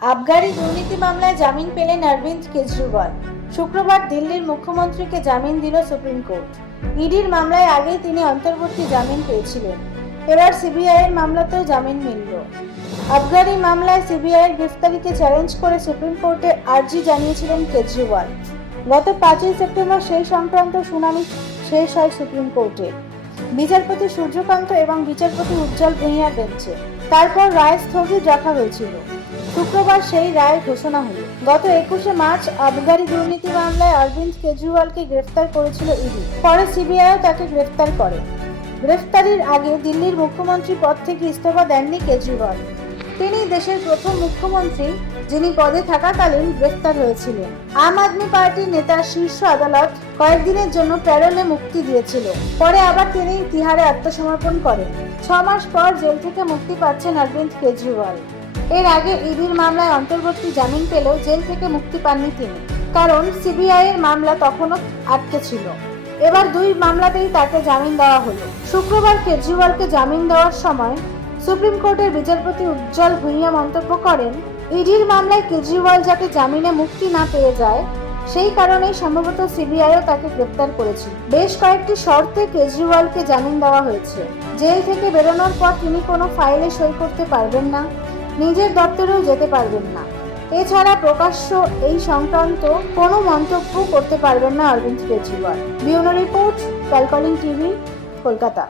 আবগারি দুর্নীতি মামলায় জামিন পেলেন অরবিন্দ কেজরিওয়াল। শুক্রবার দিল্লির মুখ্যমন্ত্রীকে জামিন দিল সুপ্রিম কোর্ট। ইডির মামলায় আগেই তিনি অন্তর্বর্তী জামিন পেয়েছিলেন। এবার সিবিআই এর মামলাতেও জামিন মিলল। আবগারি মামলায় সিবিআই এর গ্রেফতারিকে চ্যালেঞ্জ করে সুপ্রিম কোর্টে আর্জি জানিয়েছিলেন কেজরিওয়াল। গত পাঁচই সেপ্টেম্বর সেই সংক্রান্ত শুনানি শেষ হয় সুপ্রিম কোর্টে। বিচারপতি সূর্যকান্ত এবং বিচারপতি উজ্জ্বল ভূঁইয়ার বেঞ্চে। তারপর রায় স্থগিত রাখা হয়েছিল। শুক্রবার সেই রায় ঘোষণা হলো। গত একুশে মার্চ আবগারি দুর্নীতি মামলায় অরবিন্দ কেজরিওয়ালকে গ্রেফতার করেছিল ইডি। পরে সিবিআইও তাকে গ্রেফতার করে। গ্রেফতারির আগে দিল্লির মুখ্যমন্ত্রী পদ থেকে ইস্তফা দেননি কেজরিওয়াল। তিনি দেশের প্রথম মুখ্যমন্ত্রী, যিনি পদে থাকাকালীন গ্রেফতার হয়েছিলেন। আম আদমি পার্টির নেতার শীর্ষ আদালত কয়েকদিনের জন্য প্যারোলে মুক্তি দিয়েছিল। পরে আবার তিনি তিহারে আত্মসমর্পণ করেন। ছ মাস পর জেল থেকে মুক্তি পাচ্ছেন অরবিন্দ কেজরিওয়াল। এর আগে ইডির মামলায় অন্তর্বর্তী জামিন পেলেও জেল থেকে মুক্তি পাননি তিনি, কারণ সিবিআই এর মামলা তখনও আটকে ছিল। এবার দুই মামলাতেই তাকে জামিন দেওয়া হলো। শুক্রবার কেজরিওয়ালকে জামিন দেওয়ার সময় সুপ্রিম কোর্টের বিচারপতি উজ্জ্বল ভূঁইয়া মন্তব্য করেন, ইডির মামলায় কেজরিওয়াল যাতে জামিনে মুক্তি না পেয়ে যায়, সেই কারণেই সম্ভবত সিবিআইও তাকে গ্রেপ্তার করেছিল। বেশ কয়েকটি শর্তে কেজরিওয়ালকে জামিন দেওয়া হয়েছে। জেল থেকে বেরোনোর পর তিনি কোনো ফাইলে সই করতে পারবেন না। নিজের দপ্তরেও যেতে পারবেন না। এছাড়া প্রকাশ্য এই সংক্রান্ত কোনো মন্তব্য করতে পারবেন না অরবিন্দ কেজরিওয়াল বিউনো রিপোর্ট, ক্যালকলিং টিভি, কলকাতা।